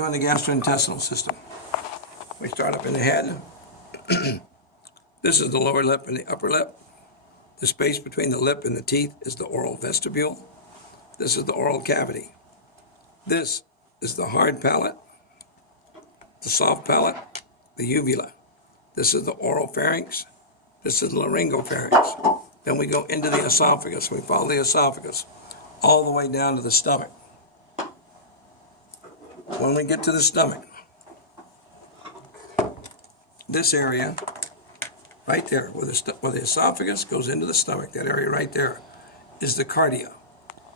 On the gastrointestinal system. We start up in the head. This is the lower lip and the upper lip. The space between the lip and the teeth is the oral vestibule. This is the oral cavity. This is the hard palate, the soft palate, the uvula. This is the oral pharynx. This is the laryngopharynx. Then we go into the esophagus. We follow the esophagus all the way down to the stomach. When we get to the stomach, this area right there, where the esophagus goes into the stomach, that area right there is the cardia.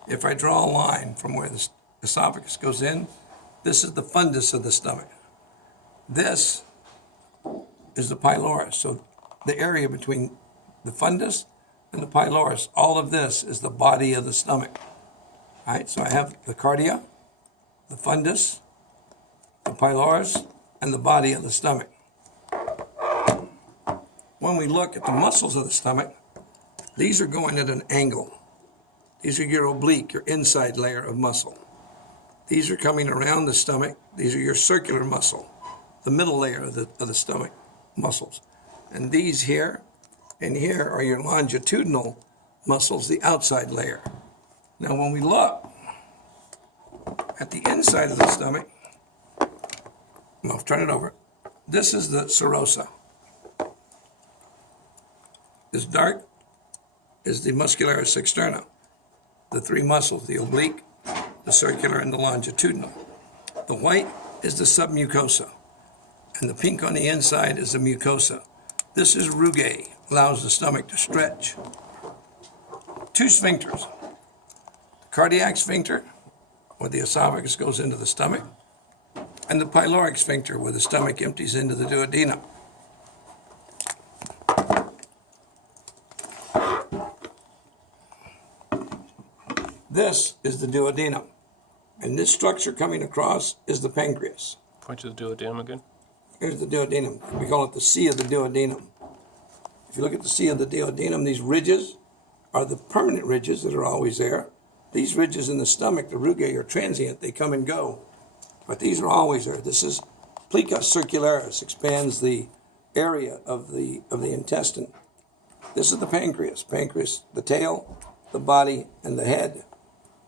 If I draw a line from where the esophagus goes in, this is the fundus of the stomach. This is the pylorus. So the area between the fundus and the pylorus, all of this is the body of the stomach. All right, so I have the cardia, the fundus, the pylorus, and the body of the stomach. When we look at the muscles of the stomach, these are going at an angle. These are your oblique, your inside layer of muscle. These are coming around the stomach. These are your circular muscle, the middle layer of the stomach muscles. And these here and here are your longitudinal muscles, the outside layer. Now when we look at the inside of the stomach, no, turn it over. This is the serosa. This dark is the muscularis externa, the three muscles, the oblique, the circular, and the longitudinal. The white is the submucosa, and the pink on the inside is the mucosa. This is rugae, allows the stomach to stretch. Two sphincters. The cardiac sphincter, where the esophagus goes into the stomach, and the pyloric sphincter, where the stomach empties into the duodenum. This is the duodenum, and this structure coming across is the pancreas. Point to the duodenum again. Here's the duodenum. We call it the C of the duodenum. If you look at the C of the duodenum, these ridges are the permanent ridges that are always there. These ridges in the stomach, the rugae, are transient. They come and go, but these are always there. This is plica circularis, expands the area of the intestine. This is the pancreas. Pancreas, the tail, the body, and the head.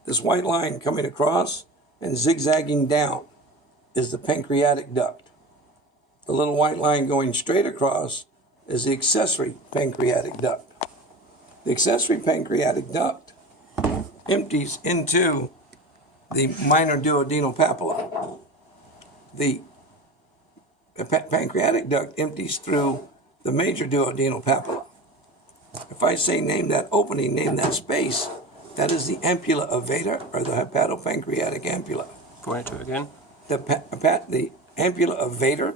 This white line coming across and zigzagging down is the pancreatic duct. The little white line going straight across is the accessory pancreatic duct. The accessory pancreatic duct empties into the minor duodenal papilla. The pancreatic duct empties through the major duodenal papilla. If I say name that opening, name that space, that is the ampulla of Vater, or the hepatopancreatic ampulla. Point to it again. The ampulla of Vater,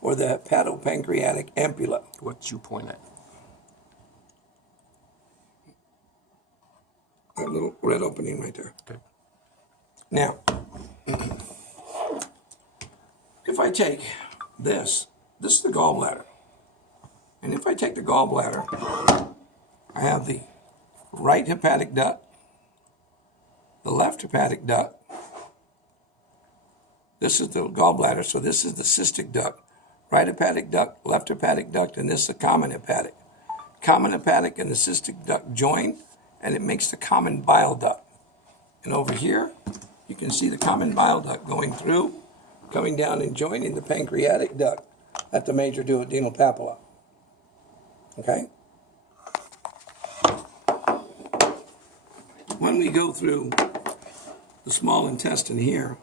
or the hepatopancreatic ampulla. What you point at? That little red opening right there. Okay. Now, if I take this is the gallbladder. And if I take the gallbladder, I have the right hepatic duct, the left hepatic duct. This is the gallbladder, so this is the cystic duct. Right hepatic duct, left hepatic duct, and this is the common hepatic. Common hepatic and the cystic duct join, and it makes the common bile duct. And over here, you can see the common bile duct going through, coming down and joining the pancreatic duct at the major duodenal papilla. Okay? When we go through the small intestine here,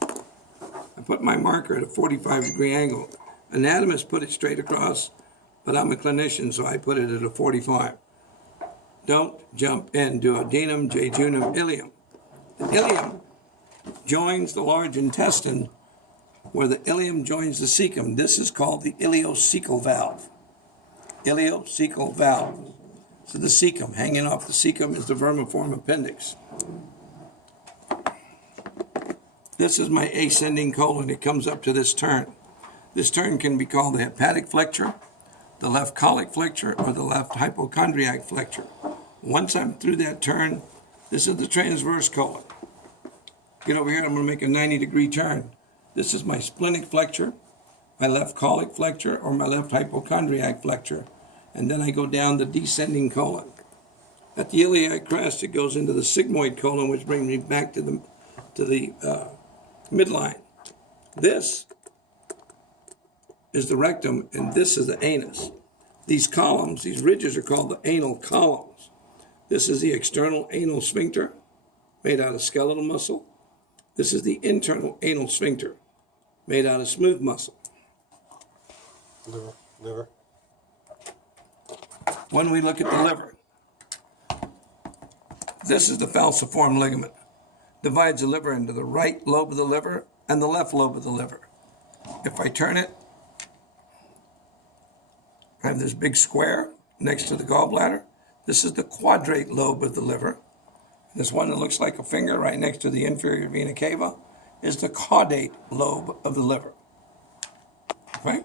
I put my marker at a 45-degree angle. Anatomists put it straight across, but I'm a clinician, so I put it at a 45. Don't jump in. Duodenum, jejunum, ileum. The ileum joins the large intestine where the ileum joins the cecum. This is called the ileocecal valve. Ileocecal valve. So the cecum, hanging off the cecum is the vermiform appendix. This is my ascending colon. It comes up to this turn. This turn can be called the hepatic flexure, the left colic flexure, or the left hypochondriac flexure. Once I'm through that turn, this is the transverse colon. Get over here, I'm going to make a 90-degree turn. This is my splenic flexure, my left colic flexure, or my left hypochondriac flexure. And then I go down the descending colon. At the iliac crest, it goes into the sigmoid colon, which brings me back to the midline. This is the rectum, and this is the anus. These columns, these ridges are called the anal columns. This is the external anal sphincter, made out of skeletal muscle. This is the internal anal sphincter, made out of smooth muscle. Liver. When we look at the liver, this is the falciform ligament. Divides the liver into the right lobe of the liver and the left lobe of the liver. If I turn it, I have this big square next to the gallbladder. This is the quadrate lobe of the liver. This one that looks like a finger right next to the inferior vena cava is the caudate lobe of the liver. Okay?